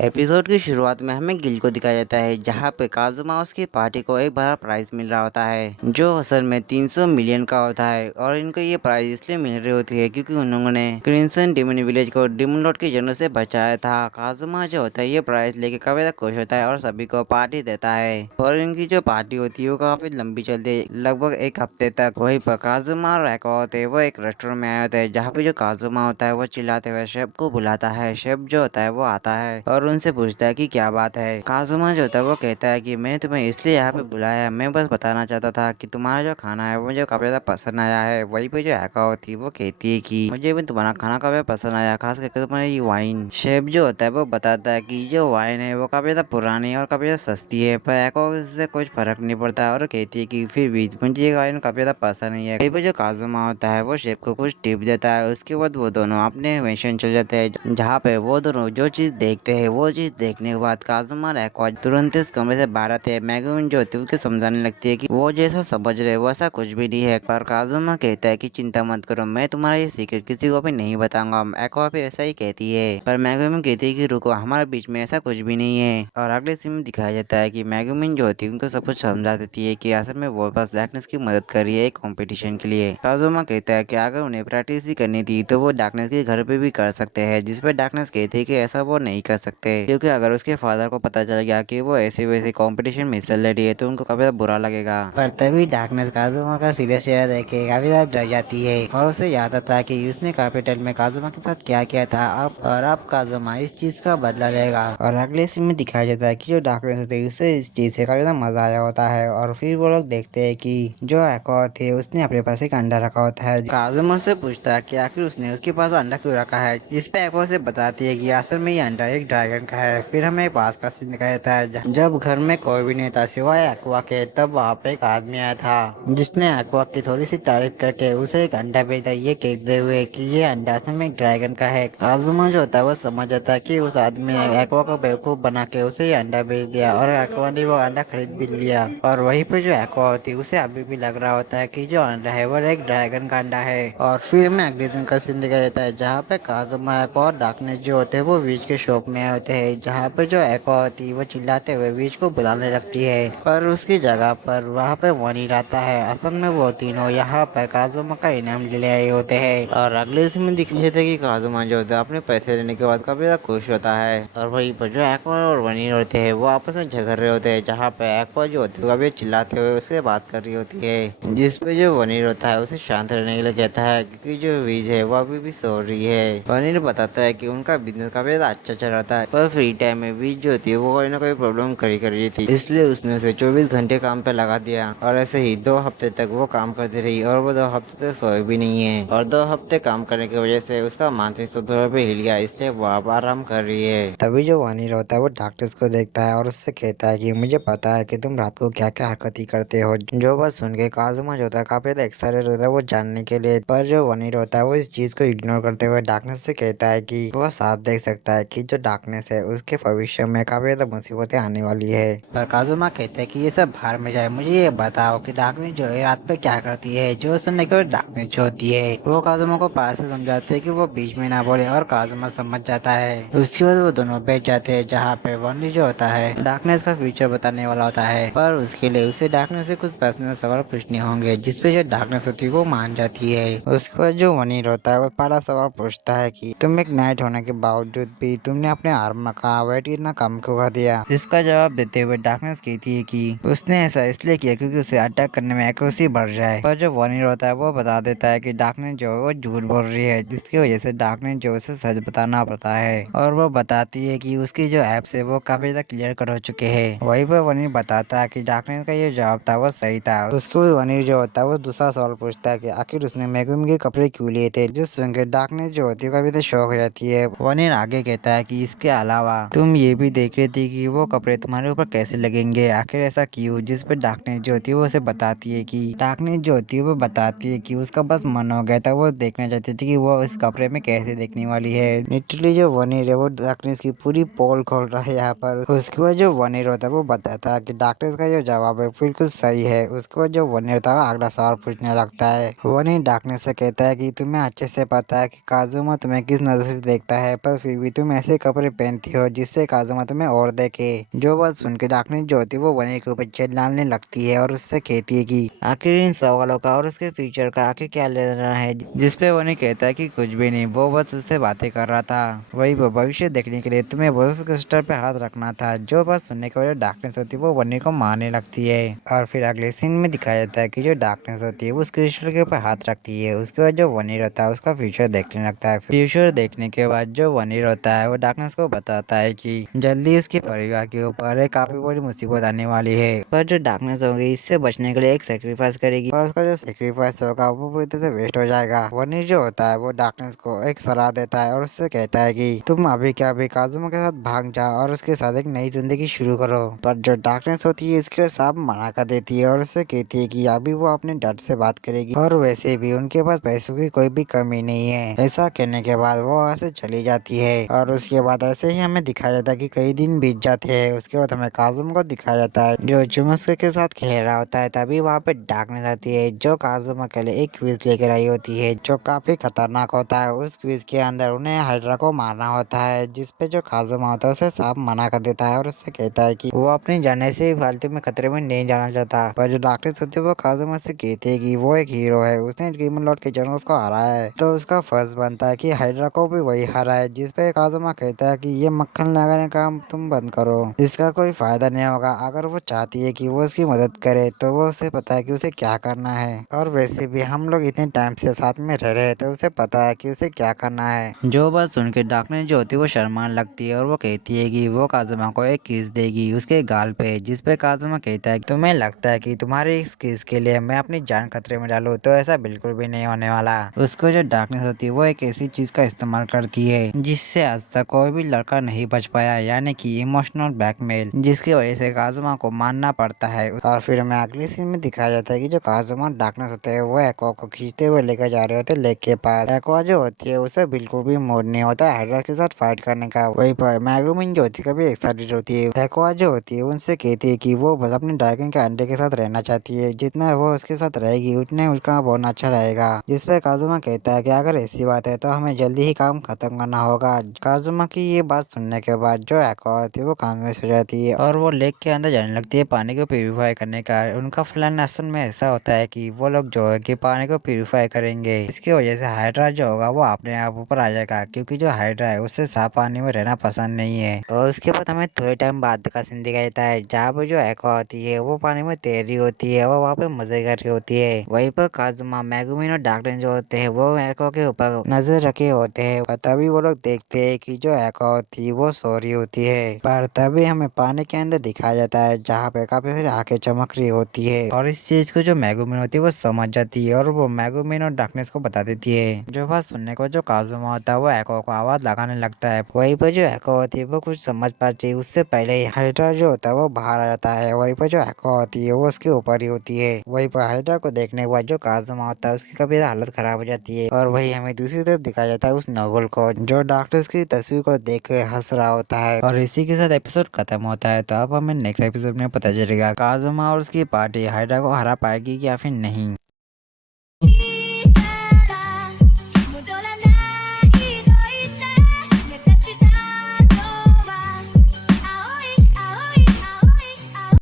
Episode की शुरुआत में हमें गिल को दिखाया जाता है जहाँ पे काजुमा उसकी पार्टी को एक बड़ा प्राइज मिल रहा होता है जो असल में 300 मिलियन का होता है। और इनको ये प्राइज इसलिए मिल रही होती है क्योंकि उन्होंने क्रिंसन डिमन विलेज को डिमन लॉर्ड के जनों से बचाया था। काजुमा जो होता है ये प्राइज लेके काफी ज्यादा खुश होता है और सभी को पार्टी देता है। और इनकी जो पार्टी होती है वो काफी लंबी चलती है, लगभग एक हफ्ते तक। वहीं पर काजुमा और रैको होते हैं वो एक रेस्टोरेंट में आए होते हैं जहाँ पे जो काजुमा होता है वो चिल्लाते हुए शेफ को बुलाता है। शेफ जो होता है वो आता है और उनसे पूछता है कि क्या बात है। काजुमा जो होता है वो कहता है कि मैंने तुम्हें इसलिए यहाँ पे बुलाया है, मैं बस बताना चाहता था कि तुम्हारा जो खाना है वो मुझे काफी ज्यादा पसंद आया है। वहीं पे जो हैका होती है वो कहती है कि मुझे भी तुम्हारा खाना काफी पसंद आया, खास करके तुम्हारी ये वाइन। शेफ जो होता है वो बताता है कि जो वाइन है वो काफी ज्यादा पुरानी और काफी ज्यादा सस्ती है, पर हैका इससे कुछ फर्क नहीं पड़ता और कहती है कि फिर भी मुझे ये वाइन काफी ज्यादा पसंद नहीं है। वहीं पे जो काजुमा होता है वो शेफ को कुछ टिप देता है। उसके बाद वो दोनों अपने मिशन चल जाते हैं जहाँ पे वो दोनों जो चीज देखते हैं वो चीज देखने के बाद काजुमा और हैका तुरंत उस कमरे से बाहर आते हैं। मेगुमिन जो होती है उसके समझाने लगती है कि वो जैसा समझ रहे वो ऐसा कुछ भी नहीं है। पर काजुमा कहता है कि चिंता मत करो, मैं तुम्हारा ये सीक्रेट किसी को भी नहीं बताऊंगा। हैका भी ऐसा ही कहती है, पर मेगुमिन कहती है कि रुको, हमारे बीच में ऐसा कुछ भी नहीं है। और अगले सीन में दिखाया जाता है कि मेगुमिन जो होती है उनको सब कुछ समझा देती है कि असल में वो बस डार्कनेस की मदद कर रही है एक कॉम्पिटिशन के लिए। काजुमा कहता है कि अगर उन्हें प्रैक्टिस ही करनी थी तो वो डार्कनेस के घर पे भी कर सकते हैं, जिसपे डार्कनेस कहती है कि ऐसा वो नहीं कर सकते क्योंकि अगर उसके फादर को पता चल गया कि वो ऐसे वैसे कंपटीशन में हिस्सा ले रही है तो उनको काफी ज्यादा बुरा लगेगा। पर तभी डार्कनेस काजुमा का सीरियस चेहरा देख के काफी ज्यादा डर जाती है और उसे याद आता है कि उसने कैपिटल में काजुमा के साथ क्या किया था। अब काजुमा इस चीज का बदला लेगा। और अगले सीन में दिखाया जाता है कि जो डार्कनेस होती है उसे इस चीज से काफी ज्यादा मजा आया होता है। और फिर वो लोग देखते हैं कि जो हैका थे उसने अपने पास एक अंडा रखा होता है। काजुमा से पूछता है कि आखिर उसने उसके पास अंडा क्यों रखा है, जिसपे हैका से बताती है कि असल में ये अंडा एक ड्रैगन का है। फिर हमें पास का सीन दिखाया जाता है जब घर में कोई भी नहीं था सिवाय एक्वा के, तब वहाँ पे एक आदमी आया था जिसने एक्वा की थोड़ी सी तारीफ करके उसे एक अंडा भेजा, ये कहते हुए कि ये अंडा असल में एक ड्रैगन का है। काजुमा जो होता है वो समझ जाता है कि उस आदमी ने एक्वा को बेवकूफ बना के उसे ये अंडा भेज दिया और एक्वा ने वो अंडा खरीद भी लिया। और वहीं पे जो एक्वा होती है उसे अभी भी लग रहा होता है कि जो अंडा है वो एक ड्रैगन का अंडा है। और फिर में अगले दिन का सीन दिखाया जाता है जहाँ पे काजुमा एक्वा और डार्कनेस जो होते हैं वो बीच के शॉप में होते हैं, जहाँ पे जो एक्वा होती है वो चिल्लाते हुए बीच को बुलाने लगती है। पर उसकी जगह पर वहाँ पे वनी रहता है। असल में वो तीनों यहाँ पे काजुमा का इनाम ले आए होते हैं। और अगले इसमें दिखाई थे कि काजुमा जो होता है अपने पैसे लेने के बाद काफी ज्यादा खुश होता है। और वहीं पर जो एक्वा और वनी होते हैं वो आपस में झगड़ रहे होते हैं, जहाँ पे एक्वा जो होती है वो अभी चिल्लाते हुए उससे बात कर रही होती है, जिसपे जो वनीर होता है उसे शांत रहने के लिए कहता है क्योंकि जो वीज है वो अभी भी सो रही है। वनीर बताता है कि उनका बिजनेस काफी ज्यादा अच्छा चल रहा था, पर फ्री टाइम में वीज जो होती है वो कोई ना कोई प्रॉब्लम खड़ी कर रही थी, इसलिए उसने उसे 24 घंटे काम पे लगा दिया। और ऐसे ही 2 हफ्ते तक वो काम करती रही और वो 2 हफ्ते तक सोए भी नहीं है। और 2 हफ्ते काम करने की वजह से उसका मानसिक संतुलन भी हिल गया, इसलिए वो अब आराम कर रही है। तभी जो वनीर होता है वो डॉक्टर्स को देखता है और उससे कहता है कि मुझे पता है कि तुम रात को क्या क्या हरकतें करते हो। जो बात सुन के काजुमा जो होता है काफी ज्यादा एक्साइटेड होता है वो जानने के लिए। पर जो वनीर होता है वो इस चीज को इग्नोर करते हुए डार्कनेस से कहता है कि वो साफ देख सकता है कि जो डार्कनेस है उसके भविष्य में काफी ज्यादा मुसीबतें आने वाली है। पर काजुमा कहते हैं कि ये सब बाहर में जाए, मुझे ये बताओ कि डार्कनेस जो है रात पे क्या करती है। जो सुनने के बाद डार्कनेस जो होती है वो काजुमा को पास से समझाते हैं कि वो बीच में ना बोले और काजुमा समझ जाता है। उसके बाद वो दोनों बैठ जाते हैं जहाँ पे वनी जो होता है डार्कनेस का फ्यूचर बताने वाला होता है, पर उसके लिए उसे डार्कनेस से कुछ पर्सनल सवाल पूछने होंगे, जिसपे जो डार्कनेस होती है वो मान जाती है। उसके बाद जो वनीर होता है वो पहला सवाल पूछता है कि तुम एक नाइट होने के बावजूद भी तुमने अपने आर्मर का वेट इतना कम क्यों कर दिया। इसका जवाब देते हुए डार्कनेस कहती है कि उसने ऐसा इसलिए किया क्योंकि उसे अटैक करने में एक्यूरेसी बढ़ जाए। पर जो वनीर होता है वो बता देता है कि डार्कनेस जो है वो झूठ बोल रही है, जिसकी वजह से डार्कनेस जो उसे सच बताना पड़ता है। और वो बताती है कि उसकी जो एप्स है वो काफी ज्यादा क्लियर कर हो चुके हैं। वहीं पर वनीर बताता है कि डार्कनेस का ये जवाब था वो सही था। उसके बाद वनीर जो होता है वो दूसरा सवाल पूछता है कि आखिर उसने मेगुम के कपड़े क्यों लिए थे, जिस सुन के डार्कनेस जो होती है काफी ज्यादा शौक हो जाती है। वनीर आगे कहता है कि इसके अलावा तुम ये भी देख रही थी कि वो कपड़े तुम्हारे ऊपर कैसे लगेंगे, आखिर ऐसा क्यों। जिस पर डार्कनेस जो होती है वो उसे बताती है कि डार्कनेस जो होती है वो बताती है कि उसका बस मन हो गया था, वो देखना चाहती थी कि वो इस कपड़े में कैसे देखने वाली है। लिटरली जो वनीर है वो डार्कनेस की पूरी पोल खोल रहा है यहाँ पर। उसके बाद जो वनीर होता है वो बताता है कि डार्कनेस का जो जवाब है बिल्कुल सही है। उसके बाद जो वनीर होता है अगला सवाल पूछने लगता है। वनीर डार्कनेस से कहता है कि तुम्हें अच्छे से पता है कि काजुमा तुम्हें किस नजर से देखता है, पर फिर भी तुम ऐसे कपड़े पहन पहनती हो जिससे काजुमा तुम्हें और देखे। जो बात सुन के डाकनी जो होती है वो वनी के ऊपर चिल्लाने लगती है और उससे कहती है कि आखिर इन सवालों का और उसके फ्यूचर का आखिर क्या लेना है। जिसपे वनी कहता है कि कुछ भी नहीं, वो बस उससे बातें कर रहा था। वही वो भविष्य देखने के लिए तुम्हें बस क्रिस्टल पे हाथ रखना था। जो बात सुनने के बाद डार्कनेस होती है वो वनी को मारने लगती है। और फिर अगले सीन में दिखाया जाता है कि जो डार्कनेस होती है वो उस क्रिस्टल के ऊपर हाथ रखती है। उसके बाद जो वनी रहता है उसका फ्यूचर देखने लगता है। फ्यूचर देखने के बाद जो वनी रहता है वो डार्कनेस को बताता है कि जल्दी उसके परिवार के ऊपर एक काफी बड़ी मुसीबत आने वाली है। पर जो डार्कनेस होगी इससे बचने के लिए एक सेक्रीफाइस करेगी और उसका जो सेक्रीफाइस होगा वो पूरी तरह से वेस्ट हो जाएगा। वनी जो होता है वो डार्कनेस को एक सलाह देता है और उससे कहता है कि तुम अभी क्या अभी काजुमा के साथ भाग जाओ और उसके साथ एक नई जिंदगी शुरू करो। पर जो डार्कनेस होती है इसके लिए साफ मना कर देती है और उससे कहती है कि अभी वो अपने डैड से बात करेगी और वैसे भी उनके पास पैसों की कोई भी कमी नहीं है। ऐसा कहने के बाद वो वहाँ से चली जाती है और उसके बाद ऐसे ही हमें दिखाया जाता है कि कई दिन बीत जाते हैं। उसके बाद हमें काजुमा को दिखाया जाता है जो जुमस्के के साथ खेल रहा होता है। तभी वहाँ पे डार्कनेस आती है जो काजुमा के लिए एक क्विज लेकर आई होती है जो काफी खतरनाक होता है। उस क्विज के अंदर उन्हें हाइड्रा को मारना होता है जिसपे जो काजुमा होता है उसे साफ मना कर देता है और उससे कहता है कि वो अपने जाने से फालतू में खतरे में नहीं जाना चाहता। पर जो डार्कनेस होती है वो काजुमा से कहती है कि वो एक हीरो है, उसने ड्रीमन लॉर्ड के जनरल्स को हराया है तो उसका फर्ज बनता है कि हाइड्रा को भी वही हराए। जिसपे काजुमा कहता है कि ये मक्खन लगाने का काम तुम बंद करो, इसका कोई फायदा नहीं होगा। अगर वो चाहती है कि वो उसकी मदद करे तो वो उसे पता है कि उसे क्या करना है। और वैसे भी हम लोग इतने टाइम से साथ में रह रहे हैं तो उसे पता है कि उसे क्या करना है। जो बात सुन के डार्कनेस जो होती है वो शर्मान लगती है और वो कहती है कि वो काजुमा को एक किस देगी उसके गाल पे। जिसपे काजुमा कहता है कि तुम्हें लगता है कि तुम्हारी इस किस के लिए मैं अपनी जान खतरे में डालूं, तो ऐसा बिल्कुल भी नहीं होने वाला। उसको जो डार्कनेस होती है वो एक ऐसी चीज का इस्तेमाल करती है जिससे आज तक कोई भी लड़का नहीं बच पाया, यानी कि इमोशनल ब्लैकमेल, जिसकी वजह से काजुमा को मानना पड़ता है। और फिर हमें अगले सीन में दिखाया जाता है कि जो काजुमा डार्कनेस होते हैं वो एक्वा को खींचते हुए लेकर जा रहे होते लेक के पास। एक्वा जो होती है उसे बिल्कुल भी मूड नहीं होता हाइड्रा के साथ फाइट करने का। वहीं पर मैगुमिन जो होती है कभी एक्साइटेड होती है। एक्वा जो होती है उनसे कहती है कि वो बस अपने ड्रैगन के अंडे के साथ रहना चाहती है, जितना वो उसके साथ रहेगी उतने उसका बहुत अच्छा रहेगा। जिसपे काजुमा कहता है कि अगर ऐसी बात है तो हमें जल्दी ही काम खत्म करना होगा। काजुमा की ये बात सुनने के बाद जो एक्वा होती है वो कन्विंस हो जाती है और वो लेक के अंदर जाने लगती है पानी को प्यूरिफाई करने का। उनका प्लान असल में ऐसा होता है कि वो लोग जो है कि पानी को प्यूरिफाई करेंगे। इसकी वजह से हाइड्रा जो होगा वो अपने आप ऊपर आ जाएगा, क्योंकि जो हाइड्रा है उससे साफ पानी में रहना पसंद नहीं है। और उसके बाद हमें थोड़े टाइम बाद का सीन दिखाया जाता है जहाँ पर जो एक्वा होती है वो पानी में तैर रही होती है और वहाँ पे मजे कर रही होती है। वहीं पर काजुमा, मैगुमिन और डार्कनेस जो होते हैं वो एक्वा के ऊपर नजर रखे होते हैं। और तभी वो लोग देखते हैं कि जो एक्वा होती है वो सो रही होती है। पर तभी हमें पानी के अंदर दिखाया जाता है जहाँ पे काफी सारी आंखें चमक रही होती है। और इस चीज को जो मैगुमिन होती है वो समझ जाती है और वो मैगुमिन और डार्कनेस को बता देती है। जो बात सुनने को जो काजुमा होता है वो एक्वा को आवाज लगाने लगता है। वहीं पर जो एक्वा होती है वो कुछ समझ पाती है उससे पहले ही हाइड्रा जो होता है वो बाहर आ जाता है। वहीं पर जो एक्वा होती है वो उसके ऊपर ही होती है। वहीं पर हाइड्रा को देखने के बाद जो काजुमा होता है उसकी कभी हालत खराब हो जाती है। और वही हमें दूसरी तरफ दिखाया जाता है उस नोवेल को जो डॉक्टर्स की तस्वीर को देख के हंस रहा होता है। और इसी के साथ एपिसोड खत्म होता है। तो अब हमें नेक्स्ट एपिसोड में पता चलेगा काजुमा और उसकी पार्टी हाइड्रा को हरा पाएगी या फिर नहीं।